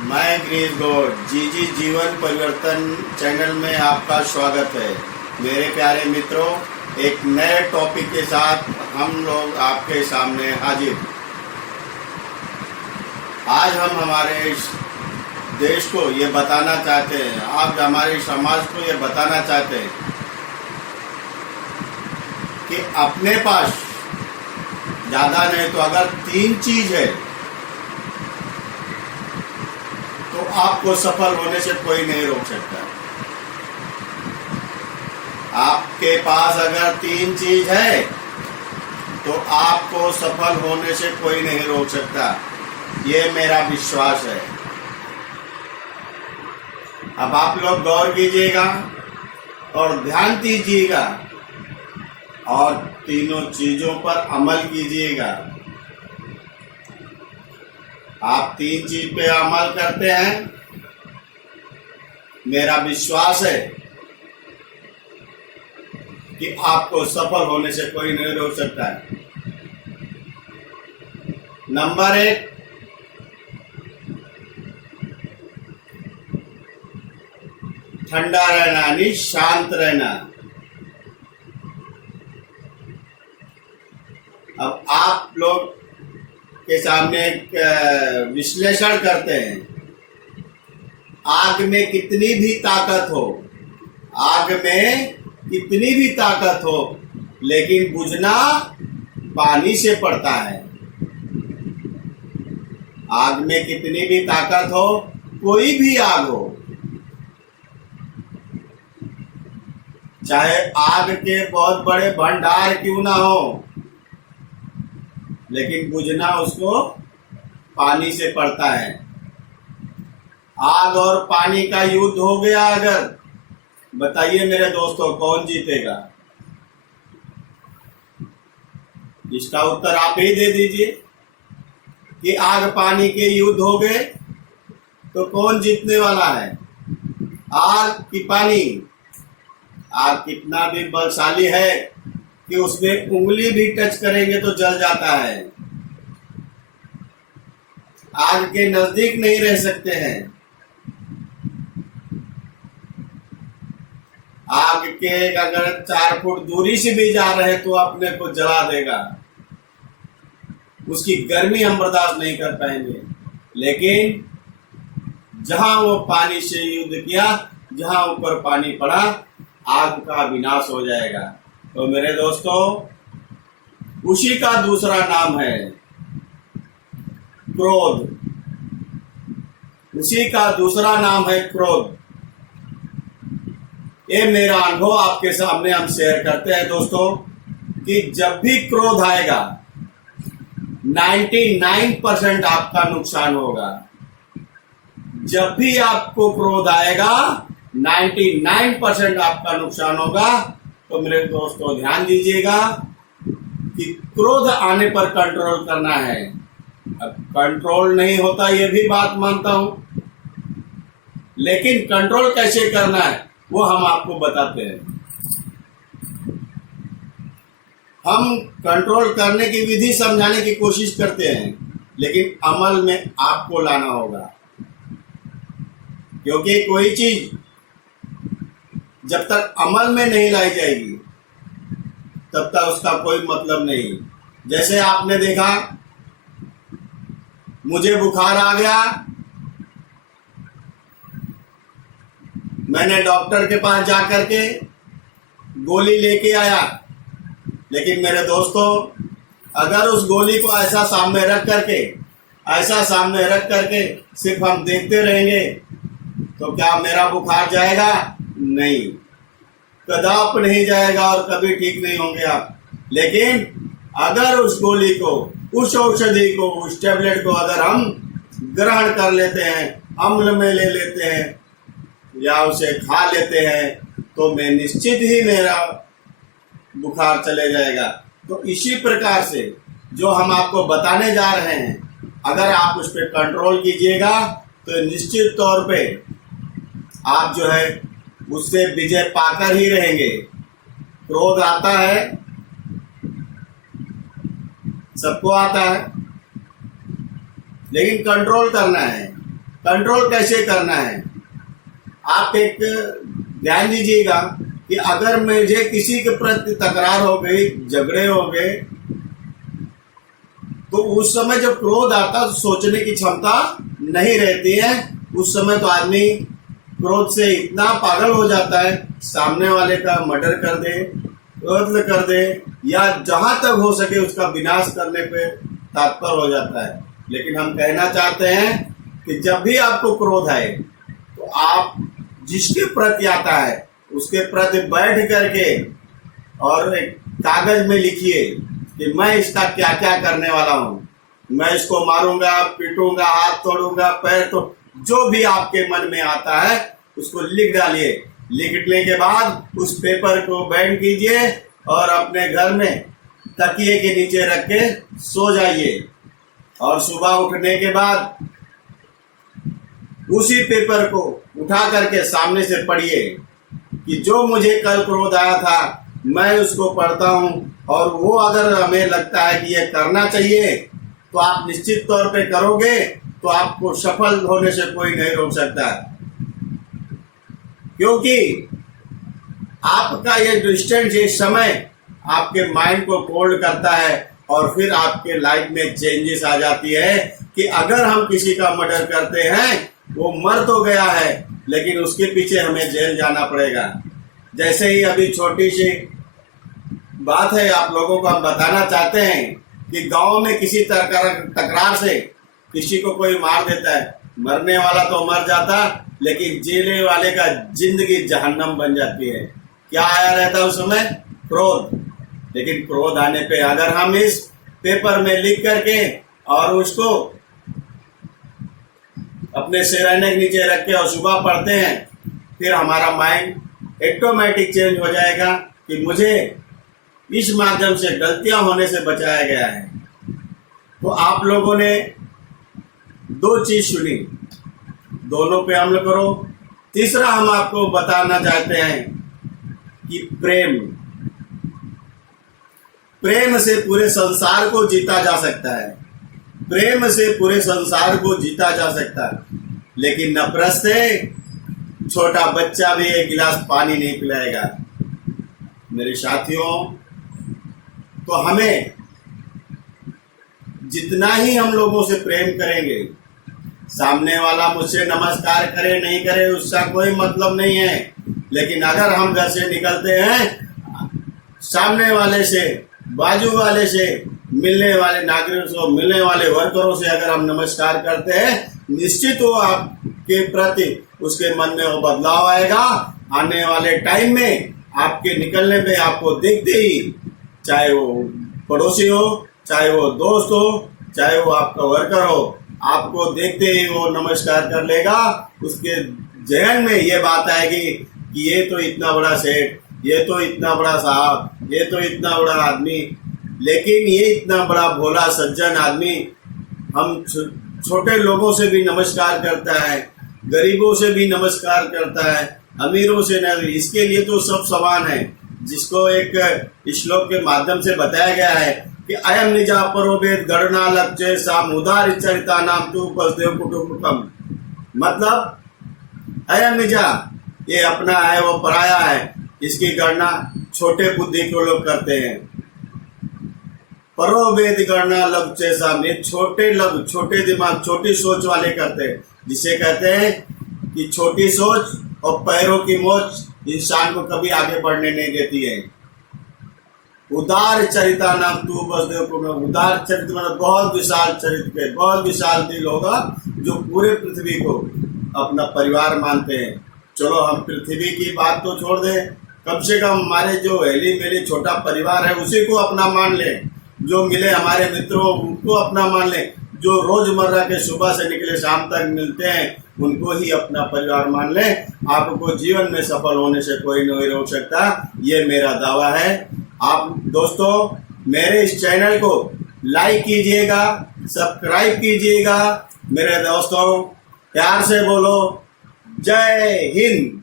मैं Greece God जी जीवन परिवर्तन चैनल में आपका स्वागत है। मेरे प्यारे मित्रों, एक नए टॉपिक के साथ हम लोग आपके सामने हाजिर। आज हम हमारे देश को ये बताना चाहते हैं, आज हमारे समाज को ये बताना चाहते हैं कि अपने पास ज़्यादा नहीं तो अगर 3 चीज़ है तो आपको सफल होने से कोई नहीं रोक सकता। आपके पास अगर 3 चीज है तो आपको सफल होने से कोई नहीं रोक सकता, ये मेरा विश्वास है। अब आप लोग गौर कीजिएगा और ध्यान दीजिएगा और तीनों चीजों पर अमल कीजिएगा। आप 3 चीज पे अमल करते हैं, मेरा विश्वास है कि आपको सफल होने से कोई नहीं रोक सकता है। नंबर 1, ठंडा रहना यानी शांत रहना। अब आप लोग के सामने एक विश्लेषण करते हैं। आग में कितनी भी ताकत हो, आग में कितनी भी ताकत हो, लेकिन बुझना पानी से पड़ता है। आग में कितनी भी ताकत हो, कोई भी आग हो, चाहे आग के बहुत बड़े भंडार क्यों ना हो, लेकिन बुझना उसको पानी से पड़ता है। आग और पानी का युद्ध हो गया अगर, बताइए मेरे दोस्तों, कौन जीतेगा? इसका उत्तर आप ही दे दीजिए कि आग पानी के युद्ध हो गए तो कौन जीतने वाला है, आग की पानी? आग कितना भी बलशाली है कि उसमें उंगली भी टच करेंगे तो जल जाता है। आग के नजदीक नहीं रह सकते हैं। आग के अगर 4 फुट दूरी से भी जा रहे तो अपने को जला देगा, उसकी गर्मी हम बर्दाश्त नहीं कर पाएंगे। लेकिन जहां वो पानी से युद्ध किया, जहां ऊपर पानी पड़ा, आग का विनाश हो जाएगा। तो मेरे दोस्तों, उसी का दूसरा नाम है क्रोध। उसी का दूसरा नाम है क्रोध। ये मेरा अनुभव आपके सामने हम शेयर करते हैं दोस्तों, कि जब भी क्रोध आएगा 99% आपका नुकसान होगा। जब भी आपको क्रोध आएगा 99% आपका नुकसान होगा। तो मेरे दोस्तों ध्यान दीजिएगा कि क्रोध आने पर कंट्रोल करना है। अब कंट्रोल नहीं होता ये भी बात मानता हूं, लेकिन कंट्रोल कैसे करना है वो हम आपको बताते हैं। हम कंट्रोल करने की विधि समझाने की कोशिश करते हैं, लेकिन अमल में आपको लाना होगा। क्योंकि कोई चीज जब तक अमल में नहीं लाई जाएगी तब तक उसका कोई मतलब नहीं। जैसे आपने देखा, मुझे बुखार आ गया, मैंने डॉक्टर के पास जाकर के गोली लेके आया, लेकिन मेरे दोस्तों, अगर उस गोली को ऐसा सामने रख करके सिर्फ हम देखते रहेंगे तो क्या मेरा बुखार जाएगा? नहीं, कदापि नहीं जाएगा और कभी ठीक नहीं होंगे आप। लेकिन अगर उस गोली को, उस औषधि को, उस टेबलेट को अगर हम ग्रहण कर लेते हैं, अम्ल में ले लेते हैं या उसे खा लेते हैं, तो मैं निश्चित ही मेरा बुखार चले जाएगा। तो इसी प्रकार से जो हम आपको बताने जा रहे हैं, अगर आप उस पर कंट्रोल कीजिएगा तो निश्चित तौर पे आप जो है उससे विजय पाकर ही रहेंगे। क्रोध आता है, सबको आता है, लेकिन कंट्रोल करना है। कंट्रोल कैसे करना है। आप एक ध्यान दीजिएगा कि अगर मुझे किसी के प्रति तकरार हो गई, झगड़े हो गए, तो उस समय जब क्रोध आता तो सोचने की क्षमता नहीं रहती है। उस समय तो आदमी क्रोध से इतना पागल हो जाता है, सामने वाले का मर्डर कर दे, कत्ल कर दे, या जहां तक हो सके उसका विनाश करने पे तत्पर हो जाता है। लेकिन हम कहना चाहते हैं कि जब भी आपको क्रोध आए तो आप जिसके प्रति आता है उसके प्रति बैठ करके और एक कागज में लिखिए कि मैं इसका क्या क्या करने वाला हूँ। मैं इसको मारूंगा, पीटूंगा, हाथ तोड़ूंगा, पैर तो जो भी आपके मन में आता है उसको लिख डालिए। लिखने के बाद उस पेपर को बैंड कीजिए और अपने घर में तकिए के नीचे रख के सो जाइए। और सुबह उठने के बाद उसी पेपर को उठा करके सामने से पढ़िए कि जो मुझे कल क्रोध आया था मैं उसको पढ़ता हूँ, और वो अगर हमें लगता है कि ये करना चाहिए तो आप निश्चित तौर पे करोगे, तो आपको सफल होने से कोई नहीं रोक सकता। क्योंकि आपका ये डिस्टेंस, ये समय आपके माइंड को कोल्ड करता है, और फिर आपके लाइफ में चेंजेस आ जाती है कि अगर हम किसी का मर्डर करते हैं, वो मर तो गया है लेकिन उसके पीछे हमें जेल जाना पड़ेगा। जैसे ही अभी छोटी सी बात है, आप लोगों को हम बताना चाहते हैं कि गांव में किसी तकरार से किसी को कोई मार देता है, मरने वाला तो मर जाता, लेकिन जेले वाले का जिंदगी जहन्नम बन जाती है। क्या आया रहता है उस समय? क्रोध। लेकिन क्रोध आने पे अगर हम इस पेपर में लिख करके और उसको अपने सिरहाने के नीचे रख के और सुबह पढ़ते हैं, फिर हमारा माइंड ऑटोमेटिक चेंज हो जाएगा कि मुझे इस माध्यम से गलतियां होने से बचाया गया है। तो आप लोगों ने दो चीज सुनी, दोनों पे अमल करो। तीसरा हम आपको बताना चाहते हैं कि प्रेम से पूरे संसार को जीता जा सकता है। प्रेम से पूरे संसार को जीता जा सकता है, लेकिन नफरत से छोटा बच्चा भी एक गिलास पानी नहीं पिलाएगा। मेरे साथियों, तो हमें जितना ही हम लोगों से प्रेम करेंगे, सामने वाला मुझसे नमस्कार करे नहीं करे उसका कोई मतलब नहीं है, लेकिन अगर हम घर से निकलते हैं, सामने वाले से, बाजू वाले से, मिलने वाले नागरिकों से, मिलने वाले वर्करों से अगर हम नमस्कार करते हैं, निश्चित वो आपके प्रति उसके मन में वो बदलाव आएगा। आने वाले टाइम में आपके निकलने पे आपको दिखते ही, चाहे वो पड़ोसी हो, चाहे वो दोस्त हो, चाहे वो आपका वर्कर हो, आपको देखते ही वो नमस्कार कर लेगा। उसके जहन में ये बात आएगी कि ये तो इतना बड़ा सेठ, ये तो इतना बड़ा साहब, ये तो इतना बड़ा आदमी, लेकिन ये इतना बड़ा भोला सज्जन आदमी हम छोटे लोगों से भी नमस्कार करता है, गरीबों से भी नमस्कार करता है, अमीरों से नहीं। इसके लिए तो सब समान है, जिसको एक श्लोक के माध्यम से बताया गया है कि अयम निजा परोभेद गणना लक्ष्य सामुदार चरिता नाम तू उपदेव कुटुंबकम। मतलब अयम निजा, ये अपना है वो पराया है, इसकी गणना छोटे बुद्धि के लोग करते हैं। परोभेद गणना लक्ष्य साम, ये छोटे दिमाग, छोटी सोच वाले करते हैं, जिसे कहते हैं कि छोटी सोच और पैरों की मोच इंसान को कभी आगे बढ़ने नहीं देती है। उदार चरिता नाम तू बसदेव को, उदार चरित्र मतलब बहुत विशाल चरित्र, बहुत विशाल दिल होगा, जो पूरे पृथ्वी को अपना परिवार मानते हैं। चलो हम पृथ्वी की बात तो छोड़ दें, कम से कम हमारे जो हेली मेली छोटा परिवार है उसी को अपना मान लें। जो मिले हमारे मित्रों उनको अपना मान लें, जो रोजमर्रा के सुबह से निकले शाम तक मिलते हैं उनको ही अपना परिवार मान लें। आपको जीवन में सफल होने से कोई नहीं रोक सकता, ये मेरा दावा है। आप दोस्तों मेरे इस चैनल को लाइक कीजिएगा, सब्सक्राइब कीजिएगा। मेरे दोस्तों प्यार से बोलो जय हिंद।